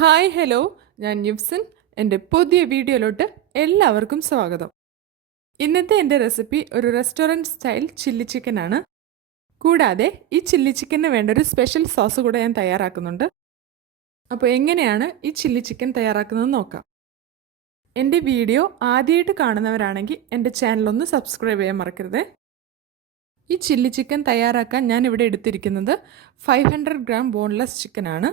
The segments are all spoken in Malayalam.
ഹായ് ഹലോ, ഞാൻ യുവ്സൻ. എൻ്റെ പുതിയ വീഡിയോയിലോട്ട് എല്ലാവർക്കും സ്വാഗതം. ഇന്നത്തെ എൻ്റെ റെസിപ്പി ഒരു റെസ്റ്റോറൻറ്റ് സ്റ്റൈൽ ചില്ലി ചിക്കനാണ്. കൂടാതെ ഈ ചില്ലി ചിക്കന് വേണ്ട ഒരു സ്പെഷ്യൽ സോസ് കൂടെ ഞാൻ തയ്യാറാക്കുന്നുണ്ട്. അപ്പോൾ എങ്ങനെയാണ് ഈ ചില്ലി ചിക്കൻ തയ്യാറാക്കുന്നത് നോക്കാം. എൻ്റെ വീഡിയോ ആദ്യമായിട്ട് കാണുന്നവരാണെങ്കിൽ എൻ്റെ ചാനലൊന്ന് സബ്സ്ക്രൈബ് ചെയ്യാൻ മറക്കരുത്. ഈ ചില്ലി ചിക്കൻ തയ്യാറാക്കാൻ ഞാൻ ഇവിടെ എടുത്തിരിക്കുന്നത് 500 ഗ്രാം ബോൺലെസ് ചിക്കനാണ്.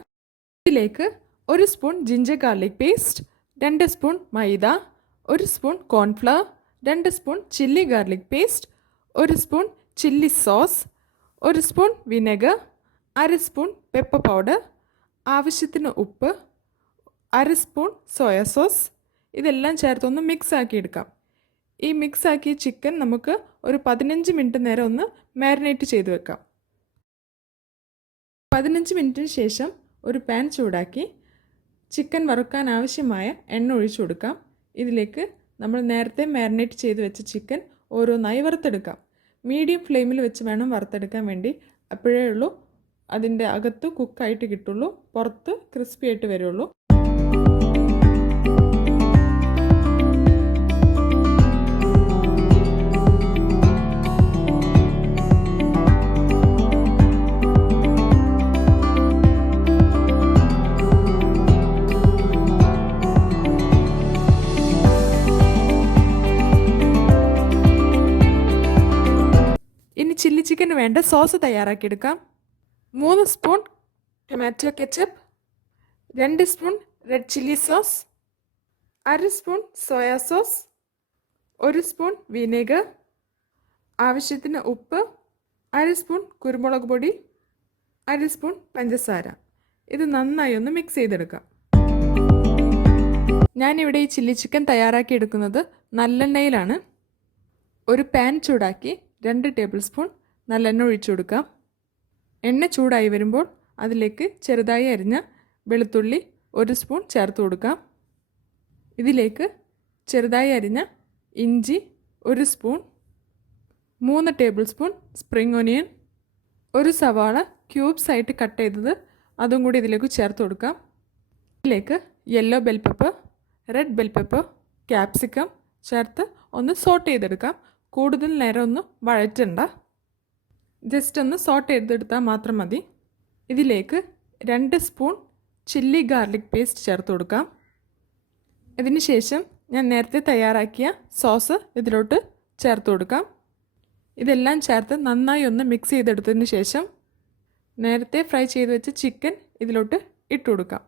ഇതിലേക്ക് 1 spoon ginger garlic paste, 2 spoon maida, 1 spoon cornflour, 2 spoon chilli garlic paste, 1 spoon chilli sauce, 1 spoon vinegar, 1/2 spoon pepper powder, ആവശ്യത്തിന് ഉപ്പ്, 1/2 സ്പൂൺ സോയ സോസ്. ഇതെല്ലാം ചേർത്തൊന്ന് മിക്സ് ആക്കി എടുക്കാം. ഈ മിക്സ് ആക്കിയ ചിക്കൻ നമുക്ക് ഒരു 15 മിനിറ്റ് നേരം ഒന്ന് മാരിനേറ്റ് ചെയ്ത് വെക്കാം. 15 മിനിറ്റിന് ശേഷം ഒരു പാൻ ചൂടാക്കി ചിക്കൻ വറുക്കാൻ ആവശ്യമായ എണ്ണ ഒഴിച്ചു കൊടുക്കാം. ഇതിലേക്ക് നമ്മൾ നേരത്തെ മാരിനേറ്റ് ചെയ്ത് വെച്ച ചിക്കൻ ഓരോന്നായി വറുത്തെടുക്കാം. മീഡിയം ഫ്ലെയിമിൽ വെച്ച് വേണം വറുത്തെടുക്കാൻ വേണ്ടി. അപ്പോഴേ ഉള്ളൂ അതിൻ്റെ അകത്ത് കുക്കായിട്ട് കിട്ടുള്ളൂ, പുറത്ത് ക്രിസ്പി ആയിട്ട് വരുള്ളൂ. ഇനി ചില്ലി ചിക്കന് വേണ്ട സോസ് തയ്യാറാക്കിയെടുക്കാം. 3 spoon tomato ketchup, 2 spoon red chilli sauce, 1/2 spoon soya sauce, 1 spoon vinegar, ആവശ്യത്തിന് ഉപ്പ്, 1/2 സ്പൂൺ കുരുമുളക് പൊടി, 1/2 സ്പൂൺ പഞ്ചസാര. ഇത് നന്നായി ഒന്ന് മിക്സ് ചെയ്തെടുക്കാം. ഞാനിവിടെ ഈ ചില്ലി ചിക്കൻ തയ്യാറാക്കിയെടുക്കുന്നത് നല്ലെണ്ണയിലാണ്. ഒരു പാൻ ചൂടാക്കി 2 ടേബിൾ സ്പൂൺ നല്ലെണ്ണ ഒഴിച്ചു കൊടുക്കാം. എണ്ണ ചൂടായി വരുമ്പോൾ അതിലേക്ക് ചെറുതായി അരിഞ്ഞ വെളുത്തുള്ളി 1 സ്പൂൺ ചേർത്ത് കൊടുക്കാം. ഇതിലേക്ക് ചെറുതായി അരിഞ്ഞ ഇഞ്ചി 1 spoon, 3 table spoon spring onion, 1 സവാള ക്യൂബ്സ് ആയിട്ട് കട്ട് ചെയ്തത് അതും കൂടി ഇതിലേക്ക് ചേർത്ത് കൊടുക്കാം. ഇതിലേക്ക് yellow bell pepper, red bell pepper, capsicum ചേർത്ത് ഒന്ന് സോട്ട് ചെയ്തെടുക്കാം. കൂടുതൽ നേരം ഒന്ന് വഴറ്റണ്ട, ജസ്റ്റ് ഒന്ന് സോട്ട് ചെയ്തെടുത്താൽ മാത്രം മതി. ഇതിലേക്ക് 2 സ്പൂൺ ചില്ലി ഗാർലിക് പേസ്റ്റ് ചേർത്ത് കൊടുക്കാം. ഇതിന് ശേഷം ഞാൻ നേരത്തെ തയ്യാറാക്കിയ സോസ് ഇതിലോട്ട് ചേർത്ത് കൊടുക്കാം. ഇതെല്ലാം ചേർത്ത് നന്നായി ഒന്ന് മിക്സ് ചെയ്തെടുത്തതിന് ശേഷം നേരത്തെ ഫ്രൈ ചെയ്ത് വെച്ച ചിക്കൻ ഇതിലോട്ട് ഇട്ട് കൊടുക്കാം.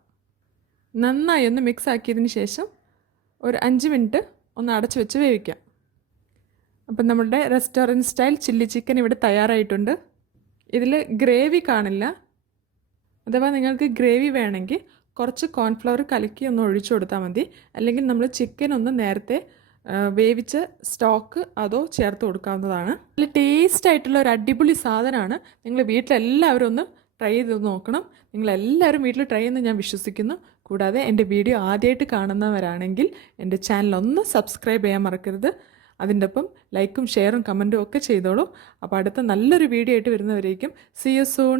നന്നായി ഒന്ന് മിക്സ് ആക്കിയതിന് ശേഷം ഒരു 5 മിനിറ്റ് ഒന്ന് അടച്ചു വെച്ച് വേവിക്കാം. അപ്പം നമ്മുടെ റെസ്റ്റോറൻറ്റ് സ്റ്റൈൽ ചില്ലി ചിക്കൻ ഇവിടെ തയ്യാറായിട്ടുണ്ട്. ഇതിൽ ഗ്രേവി കാണില്ല. അഥവാ നിങ്ങൾക്ക് ഗ്രേവി വേണമെങ്കിൽ കുറച്ച് കോൺഫ്ലവർ കലക്കി ഒന്ന് ഒഴിച്ചു കൊടുത്താൽ മതി. അല്ലെങ്കിൽ നമ്മൾ ചിക്കൻ ഒന്ന് നേരത്തെ വേവിച്ച സ്റ്റോക്ക് അതോ ചേർത്ത് കൊടുക്കാവുന്നതാണ്. നല്ല ടേസ്റ്റ് ആയിട്ടുള്ള ഒരു അടിപൊളി സാധനമാണ്. നിങ്ങൾ വീട്ടിലെല്ലാവരും ഒന്ന് ട്രൈ ചെയ്ത് നോക്കണം. നിങ്ങളെല്ലാവരും വീട്ടിൽ ട്രൈ ചെയ്യുമെന്ന് ഞാൻ വിശ്വസിക്കുന്നു. കൂടാതെ എൻ്റെ വീഡിയോ ആദ്യമായിട്ട് കാണുന്നവരാണെങ്കിൽ എൻ്റെ ചാനലൊന്ന് സബ്സ്ക്രൈബ് ചെയ്യാൻ മറക്കരുത്. അതിൻ്റെ ഒപ്പം ലൈക്കും ഷെയറും കമൻറ്റും ഒക്കെ ചെയ്തോളൂ. അപ്പോൾ അടുത്ത നല്ലൊരു വീഡിയോ ആയിട്ട് വരുന്നവരേക്കും സീ യു സൂൺ.